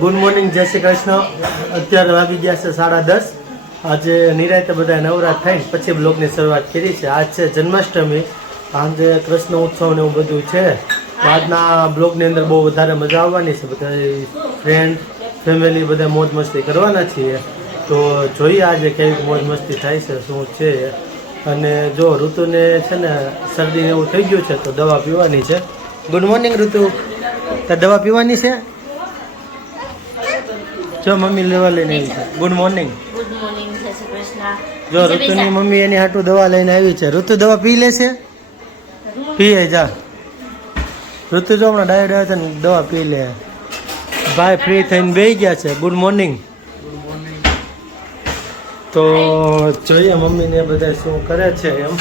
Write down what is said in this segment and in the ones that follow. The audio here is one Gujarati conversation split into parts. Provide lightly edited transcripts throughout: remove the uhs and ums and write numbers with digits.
ગુડ મોર્નિંગ, જય શ્રી કૃષ્ણ. અત્યારે વાગી ગયા છે 10:30. આજે નિરાંતે બધા નવરાત થઈને પછી બ્લોગની શરૂઆત કરી છે. આજ છે જન્માષ્ટમી, આજે કૃષ્ણ ઉત્સવ ને એવું બધું છે. આજના બ્લોગની અંદર બહુ વધારે મજા આવવાની છે. બધા ફ્રેન્ડ ફેમિલી બધા મોજ મસ્તી કરવાના છીએ. તો જોઈએ આજે કેવી મોજ મસ્તી થાય છે, શું છે. અને જો ઋતુને છે ને શરદી એવું થઈ ગયું છે તો દવા પીવાની છે. ગુડ મોર્નિંગ ઋતુ, તો દવા પીવાની છે. જો મમ્મી લેવા લઈને આવી છે. Good morning. ગુડ મોર્નિંગ, જય શ્રી કૃષ્ણ. જો ઋતુની મમ્મી એની હાટુ દવા લઈને આવી છે. ઋતુ દવા પી લેશે? પીએ જા. ઋતુ જો હમણાં ડાયો છે ને દવા પી લે. ભાઈ ફ્રી થઈને બેસી ગયા છે. Good morning. તો જોઈએ મમ્મીને બધા શું કરે છે એમ.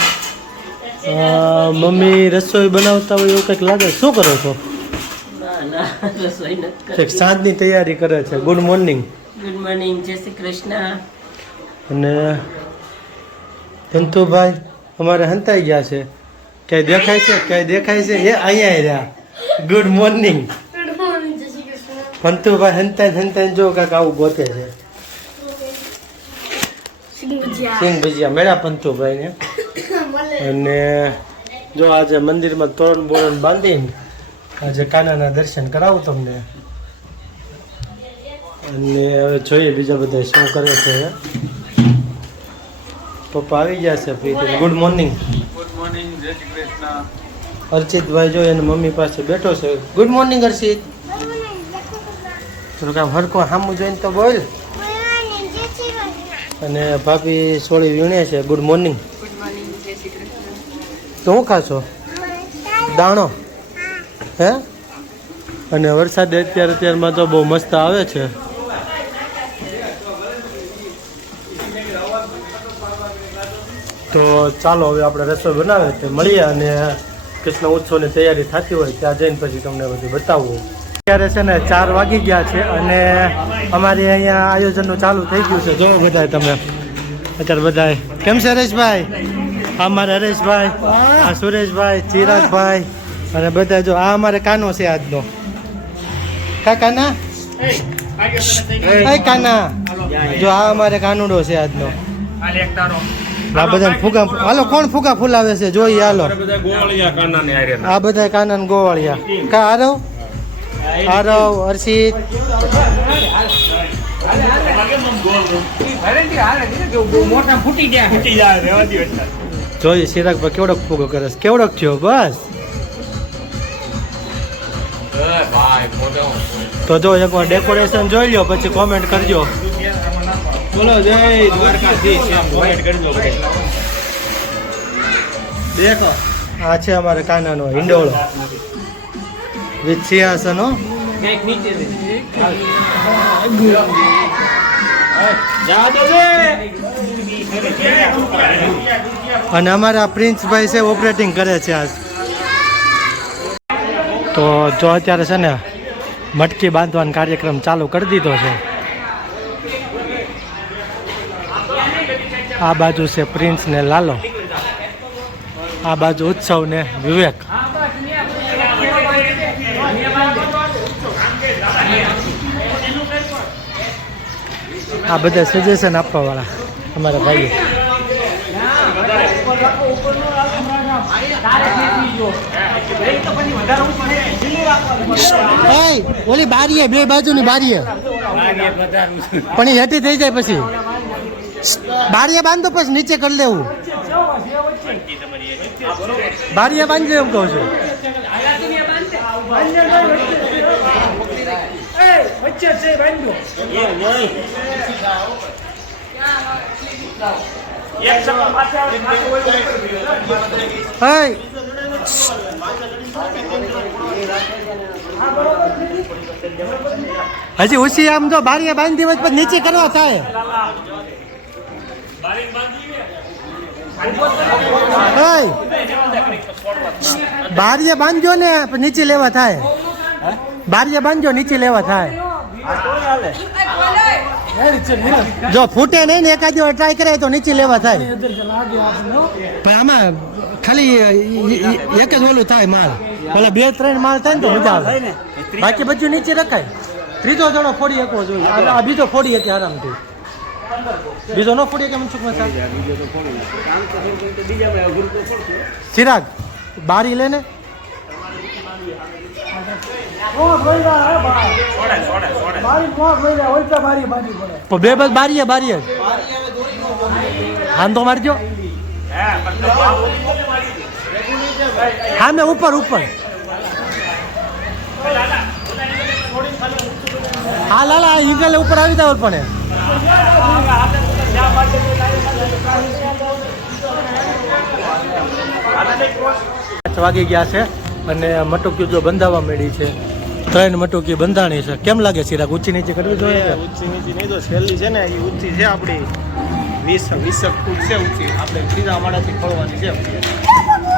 મમ્મી રસોઈ બનાવતા હોય એવું કંઈક લાગે. શું કરો છો? સાંજની તૈયારી કરે છે. Good morning. ગુડ મોર્નિંગ, જય શ્રી કૃષ્ણ. અને ધંતુભાઈ અમારે હંતાઈ ગયા છે. ક્યાંય દેખાય છે? ક્યાંય દેખાય છે? એ અહીંયા રહ્યા. Good morning. ધંતુભાઈ હંતાઈ જો કાંક આવું ગોતે છે. સિંગ ભજીયા મેળા પંતુભાઈ ને. અને જો આજે મંદિરમાં તોરણ બોરણ બાંધીને આજે કાનાના દર્શન કરાવું તમને. અને હવે જોઈએ બીજા બધા શું કરે છે. પપ્પા આવી ગયા છે free. Good morning. Good morning, જય શ્રી કૃષ્ણ. અર્ચિતભાઈ જો એને મમ્મી પાસે બેઠો છે. Good morning Archit. થોડુંક આમ હરકો સામું જોઈને તો બોલ. અને ભાભી સોળી વીણે છે. Good morning. ગુડ મોર્નિંગ, જય શ્રી કૃષ્ણ. તો શું ખાશો? દાણો હે? અને વરસાદ અત્યારમાં તો બહુ મસ્ત આવે છે. તો ચાલો હવે આપણે રસોઈ બનાવે તે મળીએ અને કૃષ્ણ ઉત્સવની તૈયારી થતી હોય ત્યાં જઈને પછી તમને બધું બતાવવું. અત્યારે છે ને 4 વાગી ગયા છે અને અમારી અહીંયા આયોજનનું ચાલુ થઈ ગયું છે. જોયો બધાય તમે અત્યારે બધાય. કેમ છે હરેશભાઈ? આ મારા હરેશભાઈ, આ સુરેશભાઈ, ચિરાગભાઈ અને બધા જો આ અમારે કાનો છે આજનો. કાના કાના જો આ અમારે કાનુડો છે આજનો. આ બધા ફુગા હાલો. કોણ ફુગા ફૂલાવે છે જોઈએ હાલો. આ બધા કાના ને ગોવાળિયા. કા આરવ આરવ હર્ષિત. જોઈએ ચિરાગભાઈ કેવડોક ફુગો કરે છે. કેવડોક થયો બસ. તો જો એકવાર ડેકોરેશન જોઈ લો પછી કોમેન્ટ કરજો. બોલો જય દ્વારકાધીશ. કોમેન્ટ કરજો. દેખો આ છે અમારે કાનાનો હિંડોળો વિથ સિંહાસનો. અને અમારા પ્રિન્સભાઈ છે ઓપરેટિંગ કરે છે આજ. તો જો અત્યારે છે ને મટકી બાંધવાનો કાર્યક્રમ ચાલુ કરી દીધો છે. આ બાજુ છે પ્રિન્સ ને લાલો, આ બાજુ ઉત્સવ ને વિવેક. આ બધા સજેશન આપવા વાળા અમારા ભાઈઓ. ઓલી બારીએ બે બાજુની બારીએ પણ એ હેઠી થઈ જાય પછી બારીએ બાંધો પછી નીચે કરી લેવું. બારીએ બાંધજો એમ કહું છું. હજી ઉછી આમ તો બારીએ બાંધી હોય પછી નીચે કરવા થાય. બારીએ બાંધજો ને નીચે લેવા થાય. બારીએ બાંધજો નીચે લેવા થાય. જો ફૂટે નહીં ને એકાદ ટ્રાય કરે તો નીચે લેવા થાય. પણ આમાં ખાલી એક જ ઓલું થાય માલ. પેલા 2-3 માલ થાય ને તો મજા આવે. બાકી બધું નીચે રખાય. ત્રીજો જણો ફોડી શકવો જોઈએ. આ બીજો ફોડી શકે આરામથી. બીજો ન ફોડી શકે મનસુખ મસાલ. ચિરાગ બારી લે ને. બે બસ બારી બારી હાન તો મારી દો. હા મેં ઉપર હા લાલા ઈગલે ઉપર આવી જાવ પણ વાગી ગયા છે અને મટુકી જો બંધાવા મળી છે. 3 મટુકી બંધાણી છે. કેમ લાગે ચિરાગ ઊંચી નીચે કરવી જોઈએ? ઊંચી નીચી નહીં તો છેલ્લી છે ને એ ઊંચી છે આપણી 20 ફૂટ છે ઊંચી. આપણે ત્રીજા માળાથી ખોલવાની છે.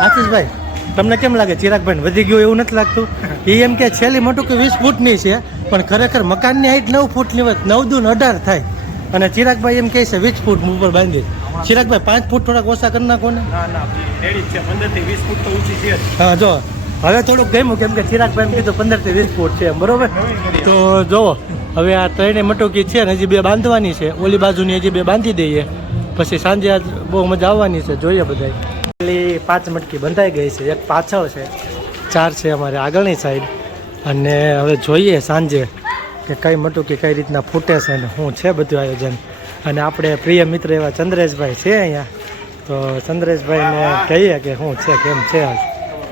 આશીષભાઈ તમને કેમ લાગે ચિરાગભાઈ વધી ગયું એવું નથી લાગતું? એ એમ કે છેલ્લી મટુકી 20 ફૂટની છે પણ ખરેખર મકાનની હાઈટ 9 ફૂટની હોય. 9 દૂ 18 થાય અને ચિરાગભાઈ એમ કહે છે 20 ફૂટ ઉપર બાંધી. ચિરાગભાઈ 5 ફૂટ થોડાક ઓછા કરી નાખો ને. ના રેડી છે. 15 થી 20 ફૂટ તો ઊંચી છે. હા જો હવે થોડુંક ગમ્યું કેમ કે ચિરાગભાઈ એમ કીધું 15 થી 20 ફૂટ છે એમ બરોબર. તો જુઓ હવે આ 3 મટુકી છે ને હજી 2 બાંધવાની છે. ઓલી બાજુની હજી 2 બાંધી દઈએ પછી સાંજે આજ બહુ મજા આવવાની છે. જોઈએ બધા. પેલી 5 મટકી બંધાઈ ગઈ છે. એક પાછળ છે, 4 છે અમારે આગળની સાઈડ. અને હવે જોઈએ સાંજે કે કઈ મટુકી કઈ રીતના ફૂટે છે અને શું છે બધું આયોજન. અને આપણે પ્રિય મિત્ર એવા ચંદ્રેશભાઈ છે અહીંયા. તો ચંદ્રેશભાઈને કહીએ કે શું છે કેમ છે આજ.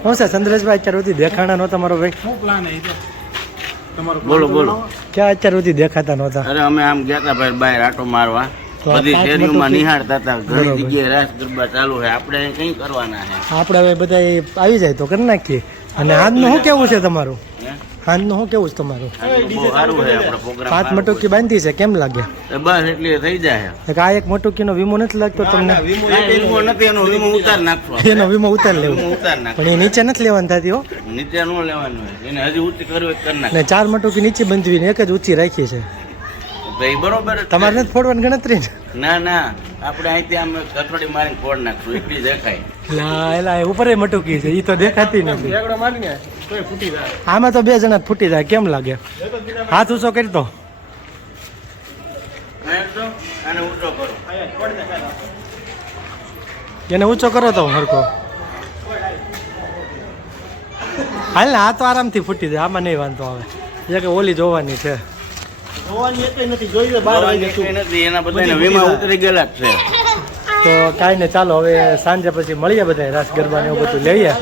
શું છે ચંદ્રેશભાઈ અત્યાર સુધી દેખાણા નહોતા મારો ભાઈ? શું પ્લાન છે તમારો? બોલો ક્યાં અત્યાર સુધી દેખાતા નહોતા? અરે અમે આમ ગયા હતા ભાઈ બહાર આટો મારવા. તો આ બધી 5 શેરીઓમાં મટુકી- નિહાળતા હતા. ઘણી બરોબર. જગ્યાએ રાસ ગરબા ચાલુ છે. આપણે અહીં કઈ કરવાના છે? આપણે હવે બધા આવી જાય તો કરી નાખીએ. અને હાથનું શું કેવું છે તમારું? હે? હાથનું શું કેવું છે તમારું? આ તો બહુ સારું છે આપણો પ્રોગ્રામ. 5 મટુકી બાંધી છે કેમ લાગે? બસ એટલી થઈ જાય. એક આ એક મટુકીનો વીમો નથી લાગતો તમને? વીમો નથી, એનો વીમો ઉતાર નાખવો. એનો વીમો ઉતાર લેવો વીમો ઉતાર નાખવો. પણ એ નીચે નથી લેવાની થતી હો. નીચે ન લેવાનું હોય. એને હજી ઊંચી કરવી હોય તો કરી નાખે. ને 4 મટુકી નીચે બંધવી ને એક જ ઊંચી રાખી છે. તો એ બરોબર જ છે. તમારે નથી ફોડવાની ગણતરી ને? ના આપણે અહીંથી આમ કટોડી મારીને ફોડ નાખશું. એટલી દેખાય. એલા ઉપર મટુકી છે એ તો દેખાતી નથી. એકડો મારીને તોય ફૂટી જાય. આમાં તો 2 જણા ફૂટી જાય કેમ લાગે? હાથ ઊંચો કરી દો. અહીં તો આને ઊંચો કરો. એને ઊંચો કરો તો હરકો. હાલ ને આ તો આરામથી ફૂટી જાય. આમાં નહીં વાંધો આવે. જે કે ઓલી જોવાની છે. જોવાની એકય નથી. જોઈ લે 12 વાગે શું. નથી એના બધાને વીમા ઉતરી ગયેલા જ છે. તો કાંઈ ને ચાલો હવે સાંજે પછી મળીએ બધા રાસ ગરબા ને એવું બધું લઈએ.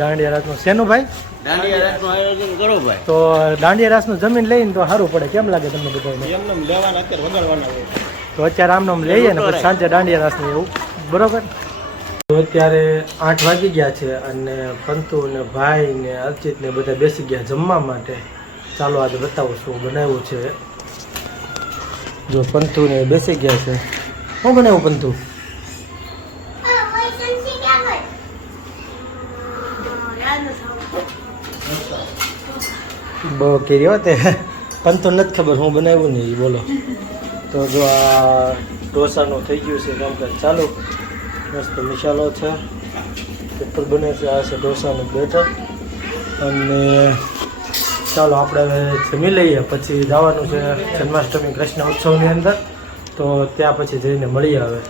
દાંડિયા રાસનું શેનું ભાઈ? દાંડિયા રાસનું આયોજન કરો ભાઈ. તો દાંડિયા રાસનું જમીન લઈને તો સારું પડે. કેમ લાગે તમને બધાને? એમને લેવાના અત્યારે વગાડવાના હોય. તો અત્યારે આમનામ લઈએ ને પછી સાંજે દાંડિયા રાસનું એવું બરોબર. તો અત્યારે 8 વાગી ગયા છે અને પંતુ ને ભાઈ ને અર્ચિત ને બધા બેસી ગયા જમવા માટે. ચાલો આજે બતાવું શું બનાવ્યું છે. જો પંતુ ને બેસી ગયા છે. શું બનાવ્યું પંતુ? બહુ કેરી હોતે પંતુ નથી ખબર હું બનાવ્યું નહીં બોલો. તો જો આ ઢોસાનું થઈ ગયું છે કામકાજ ચાલુ. મસ્ત મસાલો છે. પેપર બને છે. આ છે ઢોસાનું બેટર. અને ચાલો આપણે હવે જમી લઈએ પછી જવાનું છે જન્માષ્ટમી કૃષ્ણ ઉત્સવની અંદર. તો ત્યાં પછી જઈને મળીએ હવે.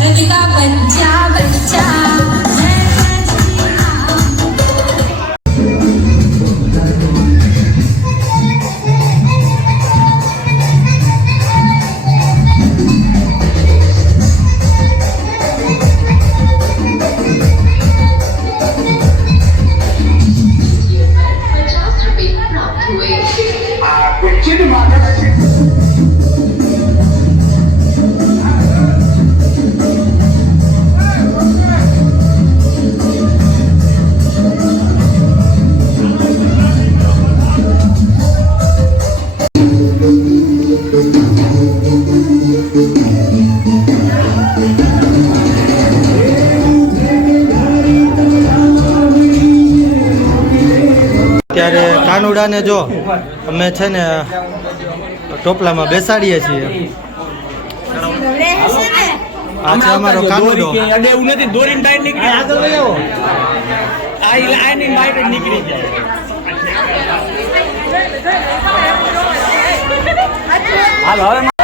भारत का बच्चा बच्चा ત્યારે કાનુડાને જો અમે છે ને ટોપલામાં બેસાડીએ છીએ આ છે અમારો કાનુડો. અડે એવું નથી દોરીને ટાઈટ નીકળી આગળ લઈ આવો આ લાઈન ટાઈટ નીકળી જાય હાલ હવે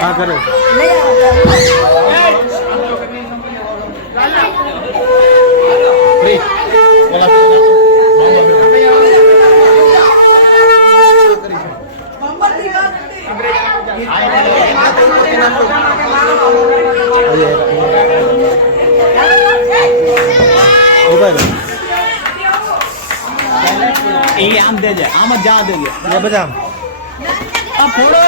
હા કરે એ આમ દેજે આમ જ જા દેજે એ બધા આ ફોડો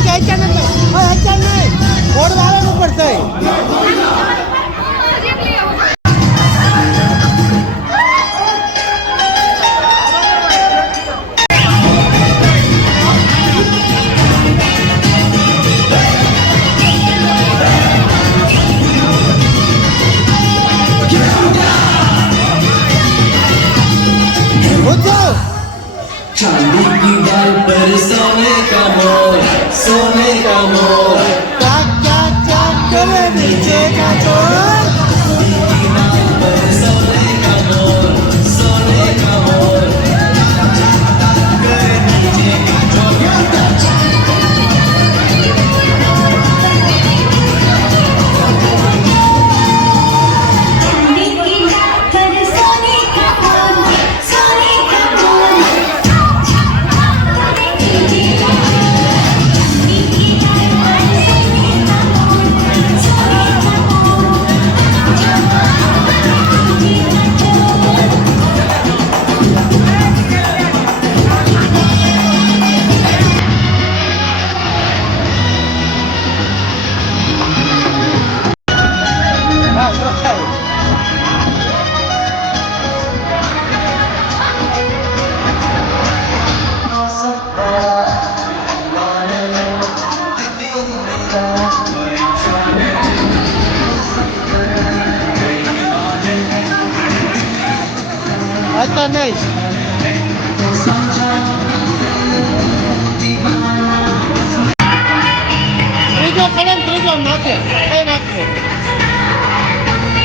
અચાનક નહીં અચાનક નહીં ફોડ વાળાનું ઉપર થઈ चांदी की डाल पर सोने का मोर सोने का मोर ચાક ચાક ચાક કરે નીચે का छोर पर सोने का मोर सोने का मोर હતા નહીં ત્રીજો પડે ને ત્રીજો નાખે કઈ નાખજો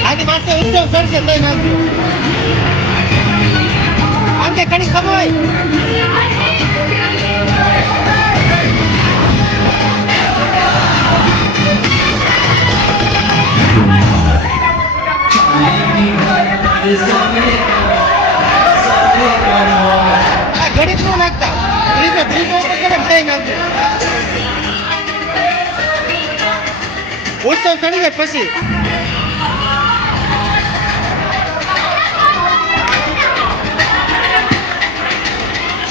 આની માથે ઉદ્યોગ કરશે કઈ નાખજો આંતે કણી ખબર ગણિત નું નાખતા ત્રીજો ત્રીજો કરે કઈ નાખજો ઉત્સવ ચડી જાય પછી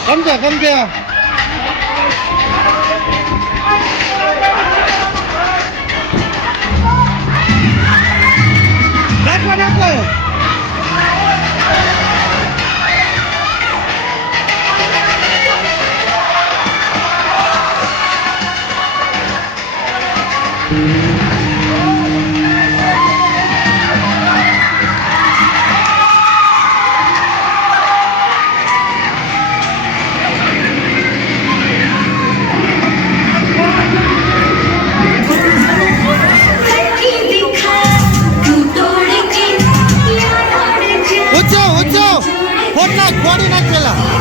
સમજ્યા સમજ્યા નાખો નાખો ફોડી નાખ પેલા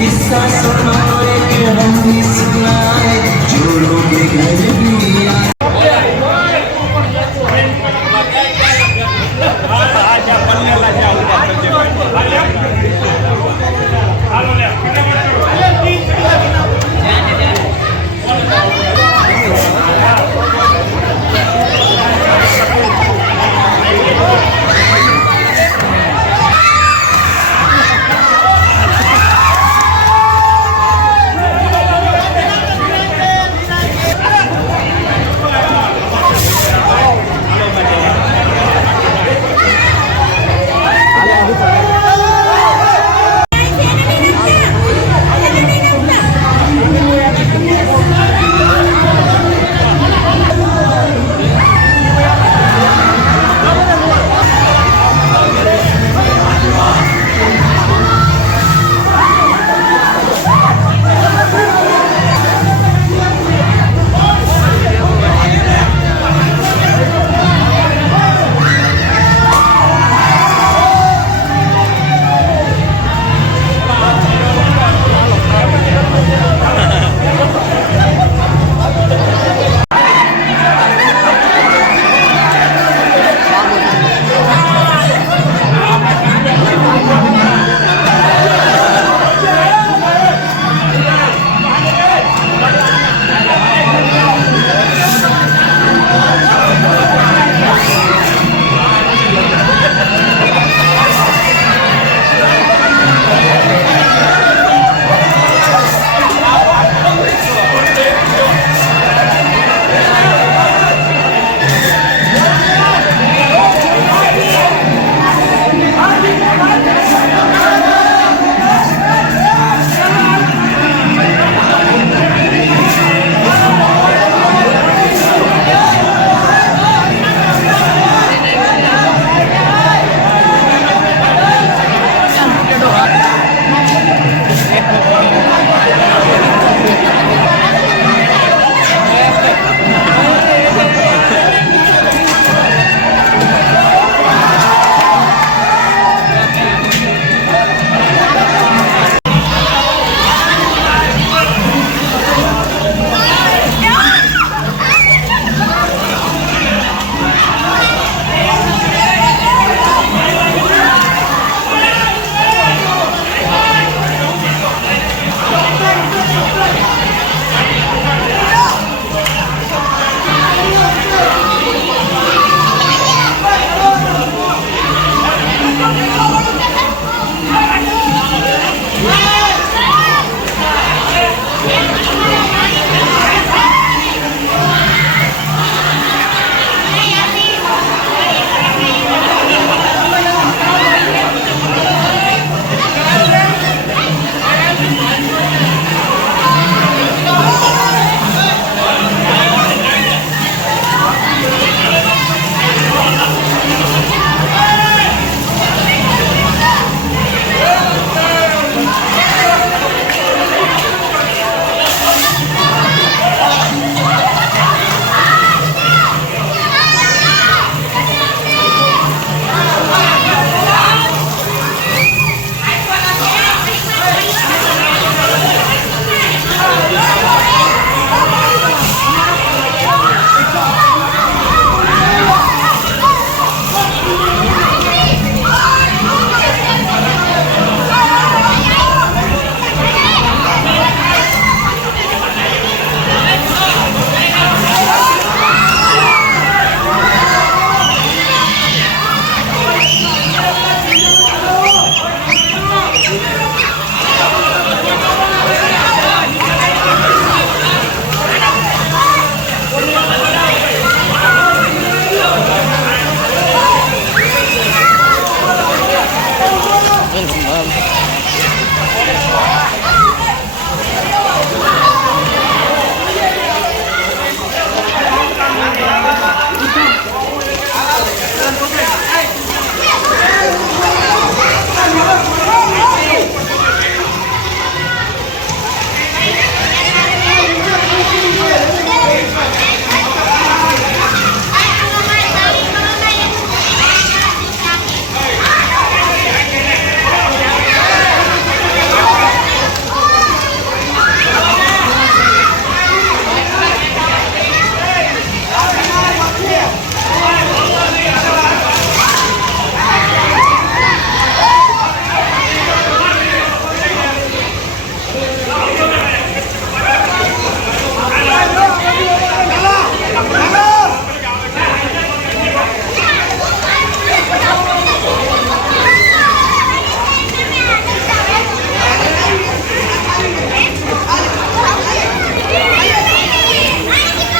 किस्सा सुनाए